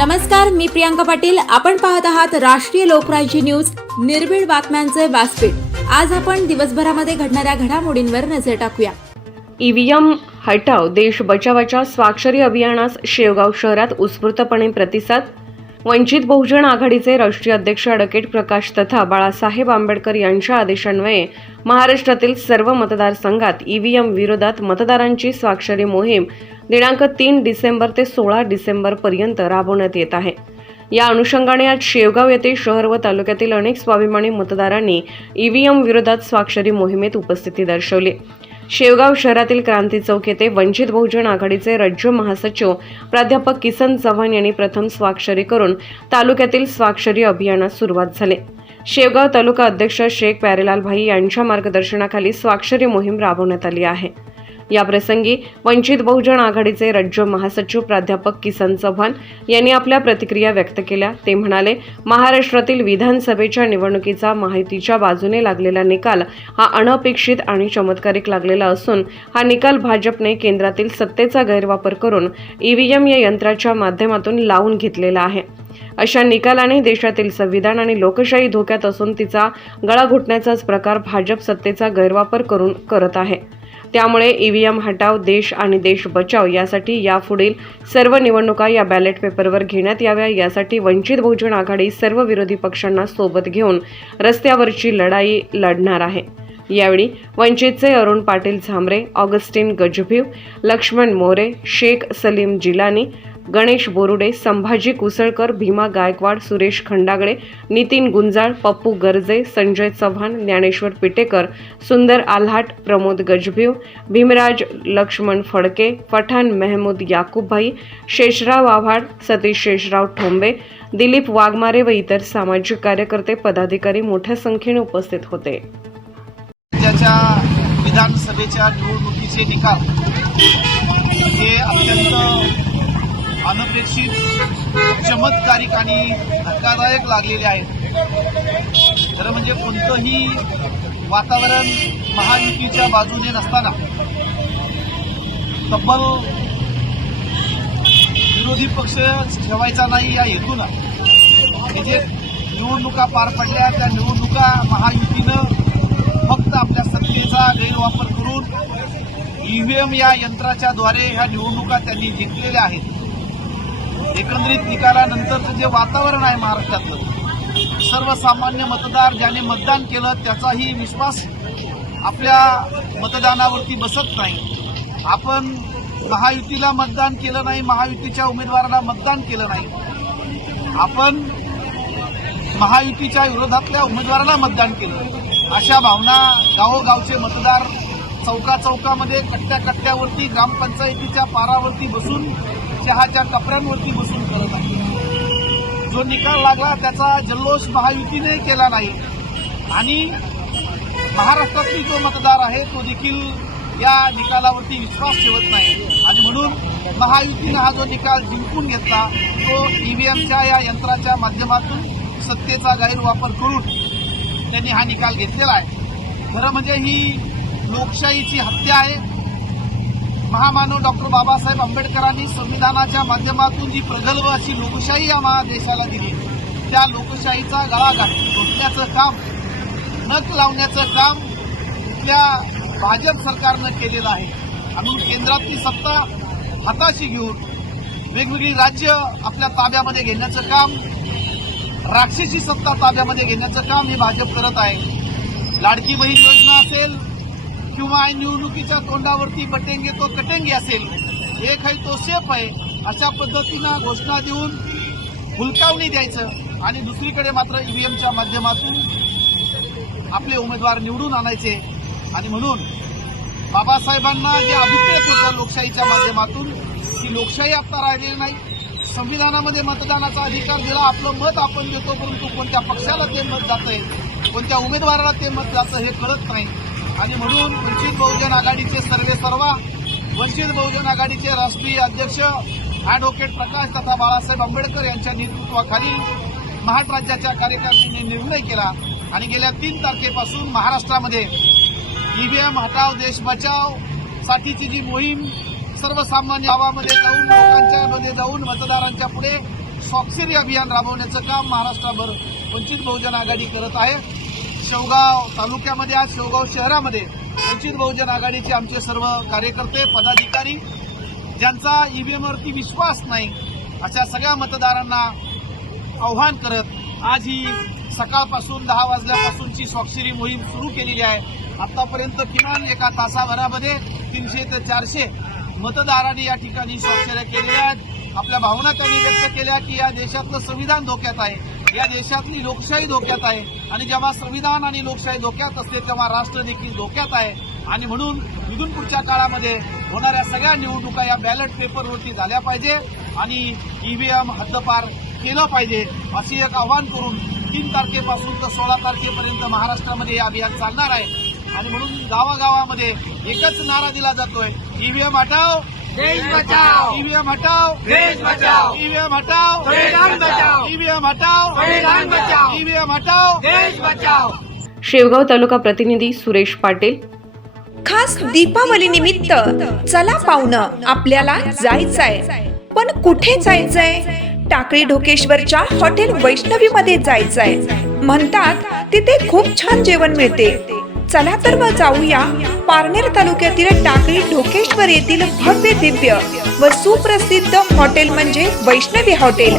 नमस्कार मी प्रियांका पाटील. आपण पाहत आहात राष्ट्रीय लोकराज्य न्यूज. निर्भीड बातम्यांचे व्यासपीठ. आज आपण दिवसभरामध्ये घडणाऱ्या घडामोडींवर नजर टाकूया. ईव्हीएम हटाव देश बचावाच्या स्वाक्षरी अभियानास शेवगाव शहरात उत्स्फूर्तपणे प्रतिसाद. वंचित बहुजन आघाडीचे राष्ट्रीय अध्यक्ष अडकेट प्रकाश तथा बाळासाहेब आंबेडकर यांच्या आदेशान्वये महाराष्ट्रातील सर्व मतदारसंघात ईव्हीएम विरोधात मतदारांची स्वाक्षरी मोहीम दिनांक तीन डिसेंबर ते सोळा डिसेंबरपर्यंत राबवण्यात येत आहे. या अनुषंगाने आज शेवगाव येथे शहर व तालुक्यातील अनेक स्वाभिमानी मतदारांनी ईव्हीएम विरोधात स्वाक्षरी मोहिमेत उपस्थिती दर्शवली. शेवगाव शहरातील क्रांती चौक येथे वंचित बहुजन आघाडीचे राज्य महासचिव प्राध्यापक किसन चव्हाण यांनी प्रथम स्वाक्षरी करून तालुक्यातील स्वाक्षरी अभियानास सुरुवात झाली. शेवगाव तालुका अध्यक्ष शेख प्यारेलाल भाई यांच्या मार्गदर्शनाखाली स्वाक्षरी मोहीम राबवण्यात आली आहे. या प्रसंगी वंचित बहुजन आघाडीचे राज्य महासचिव प्राध्यापक किसन चव्हाण यांनी आपल्या प्रतिक्रिया व्यक्त केल्या. ते म्हणाले महाराष्ट्रातील विधानसभेच्या निवडणुकीचा माहितीच्या बाजूने लागलेला निकाल हा अनपेक्षित आणि चमत्कारिक लागलेला असून हा निकाल भाजपने केंद्रातील सत्तेचा गैरवापर करून ईव्हीएम या यंत्राच्या माध्यमातून लावून घेतलेला आहे. अशा निकालाने देशातील संविधान आणि लोकशाही धोक्यात असून तिचा गळा घुटण्याचाच प्रकार भाजप सत्तेचा गैरवापर करून करत आहे. त्यामुळे ईव्हीएम हटाव देश आणि देश बचाव यासाठी यापुढील सर्व निवडणुका या बॅलेट पेपरवर घेण्यात याव्या. यासाठी वंचित बहुजन आघाडी सर्व विरोधी पक्षांना सोबत घेऊन रस्त्यावरची लढाई लढणार आहे. यावेळी वंचितचे अरुण पाटील झांबरे ऑगस्टिन गजभिव लक्ष्मण मोरे शेख सलीम जिलानी गणेश बोरुडे संभाजी कुसळकर भीमा गायकवाड सुरेश खंडागळे नितीन गुंजाळ पप्पू गर्जे संजय चव्हाण ज्ञानेश्वर पिटेकर सुंदर आल्हाट प्रमोद गजभिव भीमराज लक्ष्मण फडके पठाण मेहमूद याकूबभाई शेषराव आव्हाड सतीश शेषराव ठोंबे दिलीप वाघमारे व इतर सामाजिक कार्यकर्ते पदाधिकारी मोठ्या संख्येने उपस्थित होते. विधानसभेच्या निवडणुकीचे निकाल हे अत्यंत अनपेक्षित चमत्कारिक आणि धक्कादायक लागलेले आहेत. खरं म्हणजे कोणतंही वातावरण महायुतीच्या बाजूने नसताना तब्बल विरोधी पक्ष ठेवायचा नाही या हेतूनं. हे जे निवडणुका पार पडल्या त्या निवडणुका महायुतीनं फक्त आपल्या सत्तेचा गैरवापर करून ईव्हीएम या यंत्राच्या द्वारे ह्या निवडणुका त्यांनी जिंकलेल्या आहेत. एकंदरीत निकालानंतरचं जे वातावरण आहे महाराष्ट्रातलं सर्वसामान्य मतदार ज्याने मतदान केलं त्याचाही विश्वास आपल्या मतदानावरती बसत नाही. आपण महायुतीला मतदान केलं नाही महायुतीच्या उमेदवाराला मतदान केलं नाही. आपण महायुतीच्या विरोधातल्या उमेदवाराला मतदान केलं. अशा भावना गावोगावचे मतदार चौका चौकामध्ये कट्ट्या कट्ट्यावरती ग्रामपंचायतीच्या पारावरती बसून चहाच्या कपड्यांवरती बसून करत आहे. जो निकाल लागला त्याचा जल्लोष महायुतीने केला नाही. आणि महाराष्ट्रातील जो मतदार आहे तो देखील या निकालावरती विश्वास ठेवत नाही. आणि म्हणून महायुतीनं हा जो निकाल जिंकून घेतला तो ईव्हीएमच्या या यंत्राच्या माध्यमातून सत्तेचा गैरवापर करून त्यांनी हा निकाल घेतलेला आहे. खरं म्हणजे ही लोकशाहीची हत्या आहे. महामानव डॉक्टर बाबासाहेब आंबेडकरांनी संविधानाच्या माध्यमातून जी प्रगल्भ अशी लोकशाही या महादेशाला दिली त्या लोकशाहीचा गळा घाट घोटण्याचं काम नक लावण्याचं काम त्या भाजप सरकारनं केलेलं आहे. आणि केंद्रातली सत्ता हाताशी घेऊन वेगवेगळी राज्य आपल्या ताब्यामध्ये घेण्याचं काम राक्षसी सत्ता ताब्यामध्ये घेण्याचं काम हे भाजप करत आहे. लाडकी बहीण योजना असेल किंवा निवडणुकीच्या तोंडावरती बटेंगे तो कटेंगे असेल हे काही तो सेफ आहे. अशा पद्धतीनं घोषणा देऊन हुलकावणी द्यायचं आणि दुसरीकडे मात्र ईव्हीएमच्या माध्यमातून आपले उमेदवार निवडून आणायचे. आणि म्हणून बाबासाहेबांना जे अभिप्रेत होतं लोकशाहीच्या माध्यमातून ती लोकशाही आता राहिलेली नाही. संविधानामध्ये मतदानाचा अधिकार दिला आपलं मत आपण देतो परंतु कोणत्या पक्षाला ते मत जातंय कोणत्या उमेदवाराला ते मत जातं हे कळत नाही. आणि म्हणून वंचित बहुजन आघाडीचे सर्वे सर्वा वंचित बहुजन आघाडीचे राष्ट्रीय अध्यक्ष अॅडव्होकेट प्रकाश तथा बाळासाहेब आंबेडकर यांच्या नेतृत्वाखाली महाराष्ट्र राज्याच्या कार्यकारिणीने निर्णय केला. आणि गेल्या तीन तारखेपासून महाराष्ट्रामध्ये ईव्हीएम हटाव देश बचाव साठीची जी मोहीम सर्वसामान्य गावामध्ये जाऊन लोकांच्या मध्ये जाऊन मतदारांच्या पुढे स्वाक्षरी अभियान राबवण्याचं काम महाराष्ट्राभर वंचित बहुजन आघाडी करत आहे. शेवगाव तालुक्यामध्ये आज शेवगाव शहरामध्ये वंचित बहुजन आघाडीचे आमचे सर्व कार्यकर्ते पदाधिकारी ज्यांचा ईव्हीएमवरती विश्वास नाही अशा सगळ्या मतदारांना आव्हान करत आज ही सकाळपासून दहा वाजल्यापासूनची स्वाक्षरी मोहीम सुरू केलेली आहे. आतापर्यंत किमान एका तासाभरामध्ये तीनशे ते चारशे मतदारांनी या ठिकाणी स्वाक्षऱ्या केलेल्या आहेत. आपल्या भावना त्यांनी व्यक्त केल्या की या देशातलं संविधान धोक्यात आहे. या देशातली लोकशाही धोक्यात आहे. आणि जेव्हा संविधान आणि लोकशाही धोक्यात असते तेव्हा राष्ट्र देखील धोक्यात आहे. आणि म्हणून इथून पुढच्या काळामध्ये होणाऱ्या सगळ्या निवडणुका या बॅलेट पेपरवरती झाल्या पाहिजे आणि ईव्हीएम हद्दपार केलं पाहिजे असे एक आव्हान करून तीन तारखेपासून तर सोळा तारखेपर्यंत महाराष्ट्रामध्ये हे अभियान चालणार आहे. आणि म्हणून गावागावामध्ये एकच नारा दिला जातोय. ईव्हीएम हटाव देश बचाओ। ईव्हीएम हटाव देश बचाओ। ईव्हीएम हटाव संविधान बचाओ। ईव्हीएम हटाव संविधान बचाओ। ईव्हीएम हटाव देश बचाओ। शेवगाव तालुका प्रतिनिधी सुरेश पाटील. खास दीपावली निमित्त चला पाहुणं आपल्याला जायचंय. पण कुठे जायचंय? टाकळी ढोकेश्वरच्या हॉटेल वैष्णवी मध्ये जायचंय. म्हणतात तिथे खूप छान जेवण मिळते. चला तर मग जाऊया. पारनेर तालुक्यातील टाकळी ढोकेश्वर येथील भव्य दिव्य व सुप्रसिद्ध हॉटेल म्हणजे वैष्णवी हॉटेल.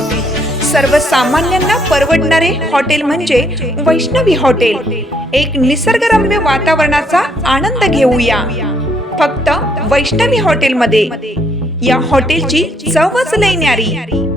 सर्वसामान्यांना परवडणारे हॉटेल म्हणजे वैष्णवी हॉटेल. एक निसर्गरम्य वातावरणाचा आनंद घेऊया. फक्त वैष्णवी हॉटेलमध्ये. या हॉटेलची चवच लय न्यारी.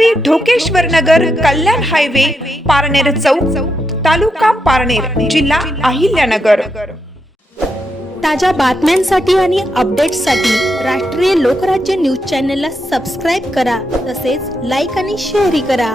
टाकळी ढोकेश्वर नगर कल्याण हायवे पारनेर चौक तालुका पारनेर जिल्हा अहिल्यानगर. ताज्या बातम्यांसाठी आणि अपडेट्ससाठी राष्ट्रीय लोकराज्य न्यूज चॅनलला सबस्क्राईब करा तसेच लाईक आणि शेअरही करा.